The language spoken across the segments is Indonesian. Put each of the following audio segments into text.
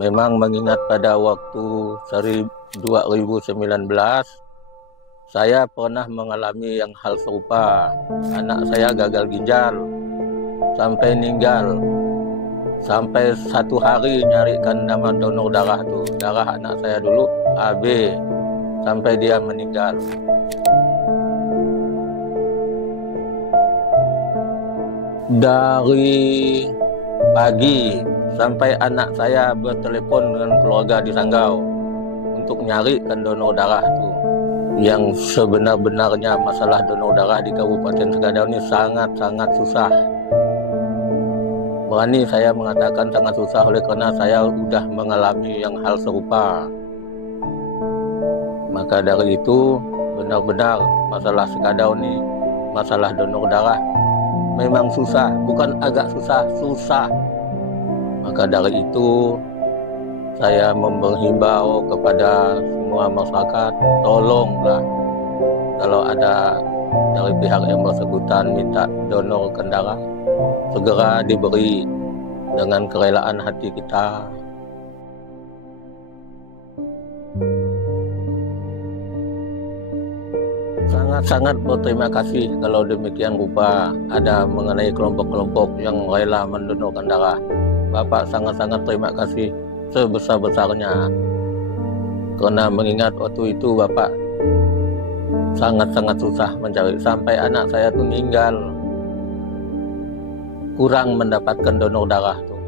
Memang mengingat pada waktu 2019, saya pernah mengalami yang hal serupa. Anak saya gagal ginjal, sampai meninggal. Sampai satu hari nyarikan nama donor darah tuh. Darah anak saya dulu, AB, sampai dia meninggal. Dari pagi sampai anak saya bertelepon dengan keluarga di Sanggau untuk nyarikan donor darah tuh. Yang sebenar-benarnya masalah donor darah di Kabupaten Sekadau ini sangat-sangat susah. Berani saya mengatakan sangat susah oleh karena saya sudah mengalami yang hal serupa. Maka dari itu benar-benar masalah Sekadau ini, masalah donor darah memang susah, bukan agak susah, susah. Maka dari itu saya menghimbau kepada semua masyarakat, tolonglah kalau ada dari pihak yang bersangkutan minta donor darah, segera diberi dengan kerelaan hati kita. Sangat-sangat berterima kasih kalau demikian rupa ada mengenai kelompok-kelompok yang rela mendonorkan darah. Bapak sangat-sangat terima kasih sebesar-besarnya. Karena mengingat waktu itu Bapak sangat-sangat susah mencari. Sampai anak saya tuh meninggal. Kurang mendapatkan donor darah tuh.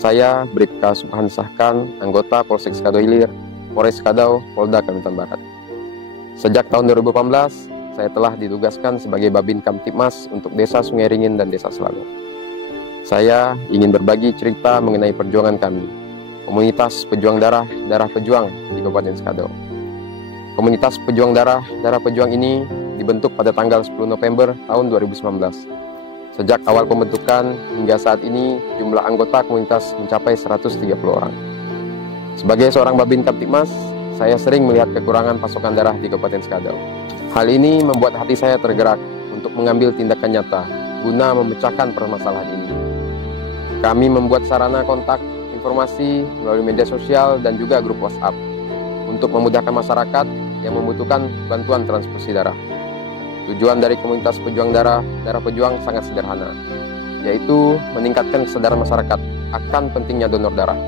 Saya Bribka Subhan Sahkan, anggota Polsek Sekadau Hilir, Polres Sekadau, Polda Kalimantan Barat. Sejak tahun 2018, saya telah ditugaskan sebagai Babin Kamtibmas untuk Desa Sungai Ringin dan Desa Selalo. Saya ingin berbagi cerita mengenai perjuangan kami, komunitas pejuang darah, darah pejuang di Kabupaten Sekadau. Komunitas pejuang darah, darah pejuang ini dibentuk pada tanggal 10 November tahun 2019. Sejak awal pembentukan hingga saat ini, jumlah anggota komunitas mencapai 130 orang. Sebagai seorang Babin Kamtibmas, saya sering melihat kekurangan pasokan darah di Kabupaten Sekadau. Hal ini membuat hati saya tergerak untuk mengambil tindakan nyata guna memecahkan permasalahan ini. Kami membuat sarana kontak informasi melalui media sosial dan juga grup WhatsApp untuk memudahkan masyarakat yang membutuhkan bantuan transfusi darah. Tujuan dari komunitas pejuang darah, darah pejuang sangat sederhana, yaitu meningkatkan kesadaran masyarakat akan pentingnya donor darah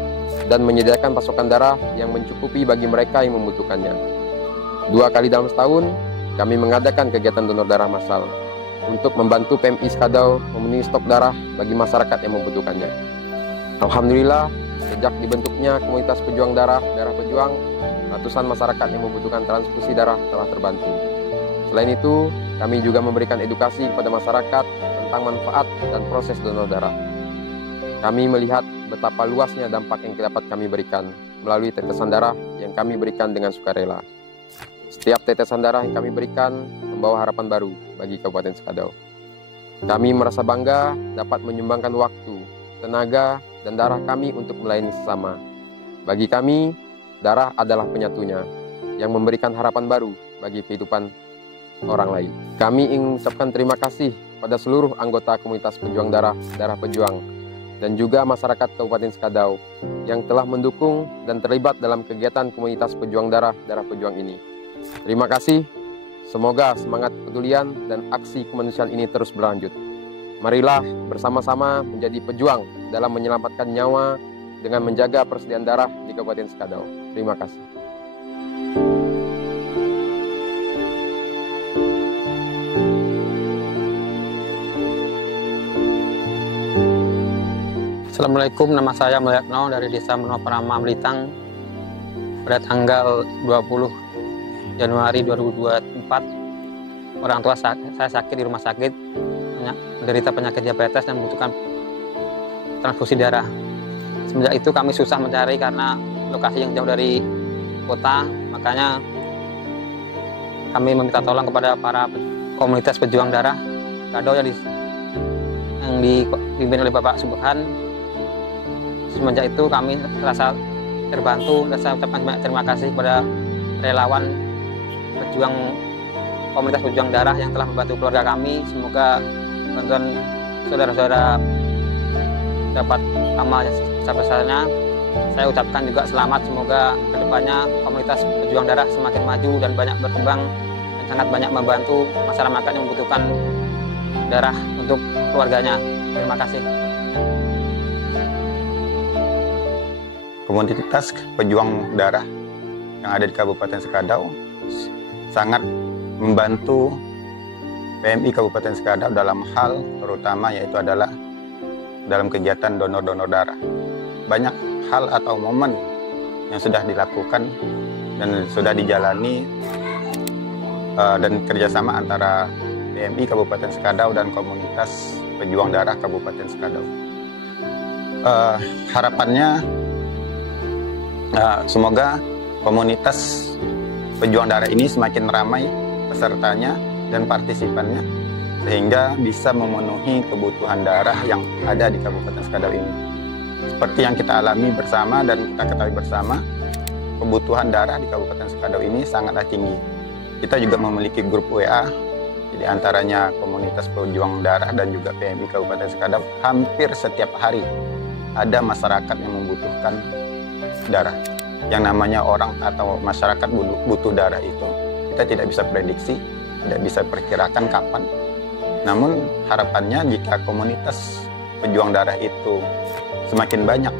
dan menyediakan pasokan darah yang mencukupi bagi mereka yang membutuhkannya. 2 kali dalam setahun, kami mengadakan kegiatan donor darah massal untuk membantu PMI Sekadau memenuhi stok darah bagi masyarakat yang membutuhkannya. Alhamdulillah, sejak dibentuknya komunitas pejuang darah, darah pejuang, ratusan masyarakat yang membutuhkan transfusi darah telah terbantu. Selain itu, kami juga memberikan edukasi kepada masyarakat tentang manfaat dan proses donor darah. Kami melihat betapa luasnya dampak yang dapat kami berikan melalui tetesan darah yang kami berikan dengan sukarela. Setiap tetesan darah yang kami berikan membawa harapan baru bagi Kabupaten Sekadau. Kami merasa bangga dapat menyumbangkan waktu, tenaga, dan darah kami untuk melayani sesama. Bagi kami, darah adalah penyatunya yang memberikan harapan baru bagi kehidupan orang lain. Kami ingin mengucapkan terima kasih pada seluruh anggota komunitas pejuang darah, darah pejuang, dan juga masyarakat Kabupaten Sekadau yang telah mendukung dan terlibat dalam kegiatan komunitas pejuang darah, darah pejuang ini. Terima kasih. Semoga semangat kepedulian dan aksi kemanusiaan ini terus berlanjut. Marilah bersama-sama menjadi pejuang dalam menyelamatkan nyawa dengan menjaga persediaan darah di Kabupaten Sekadau. Terima kasih. Assalamualaikum, nama saya Mulyatno dari Desa Menoparama, Melitang. Pada tanggal 20 Januari 2024, orang tua saya sakit di rumah sakit, menderita penyakit diabetes dan membutuhkan transfusi darah. Semenjak itu kami susah mencari karena lokasi yang jauh dari kota, makanya kami meminta tolong kepada para komunitas pejuang darah Kado yang dipimpin oleh Bapak Subhan. Semenjak itu kami merasa terbantu dan saya ucapkan banyak terima kasih kepada relawan komunitas pejuang darah yang telah membantu keluarga kami. Semoga bantuan saudara-saudara dapat amal sebesar-besarnya. Saya ucapkan juga selamat, semoga kedepannya komunitas pejuang darah semakin maju dan banyak berkembang dan sangat banyak membantu masyarakat yang membutuhkan darah untuk keluarganya. Terima kasih. Komunitas pejuang darah yang ada di Kabupaten Sekadau sangat membantu PMI Kabupaten Sekadau dalam hal terutama yaitu adalah dalam kegiatan donor-donor darah. Banyak hal atau momen yang sudah dilakukan dan sudah dijalani dan kerjasama antara PMI Kabupaten Sekadau dan komunitas pejuang darah Kabupaten Sekadau. Harapannya semoga komunitas pejuang darah ini semakin ramai pesertanya dan partisipannya sehingga bisa memenuhi kebutuhan darah yang ada di Kabupaten Sekadau ini. Seperti yang kita alami bersama dan kita ketahui bersama, kebutuhan darah di Kabupaten Sekadau ini sangatlah tinggi. Kita juga memiliki grup WA, jadi antaranya komunitas pejuang darah dan juga PMI Kabupaten Sekadau. Hampir setiap hari ada masyarakat yang membutuhkan darah. Yang namanya orang atau masyarakat butuh darah itu kita tidak bisa prediksi, tidak bisa perkirakan kapan. Namun harapannya jika komunitas pejuang darah itu semakin banyak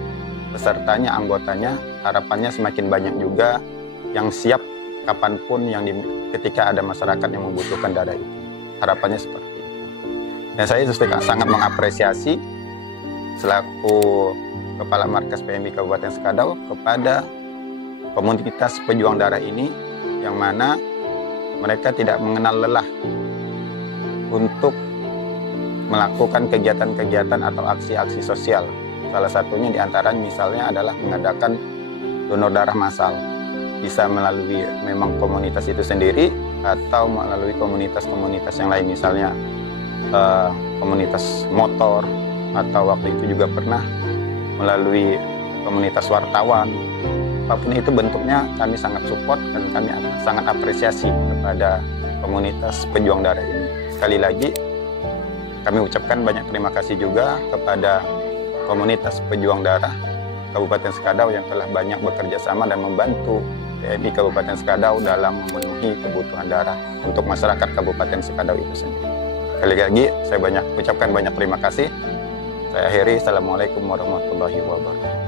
pesertanya, anggotanya, harapannya semakin banyak juga yang siap kapanpun ketika ada masyarakat yang membutuhkan darah itu. Harapannya seperti itu. Dan saya sangat mengapresiasi selaku Kepala Markas PMI Kabupaten Sekadau kepada komunitas pejuang darah ini yang mana mereka tidak mengenal lelah untuk melakukan kegiatan-kegiatan atau aksi-aksi sosial. Salah satunya diantaranya misalnya adalah mengadakan donor darah massal. Bisa melalui memang komunitas itu sendiri atau melalui komunitas-komunitas yang lain, misalnya komunitas motor, atau waktu itu juga pernah melalui komunitas wartawan. Apapun itu bentuknya, kami sangat support dan kami sangat apresiasi kepada komunitas pejuang darah ini. Sekali lagi, kami ucapkan banyak terima kasih juga kepada komunitas pejuang darah Kabupaten Sekadau yang telah banyak bekerja sama dan membantu PMI Kabupaten Sekadau dalam memenuhi kebutuhan darah untuk masyarakat Kabupaten Sekadau itu sendiri. Sekali lagi, saya ucapkan banyak terima kasih. Saya akhiri, Assalamualaikum warahmatullahi wabarakatuh.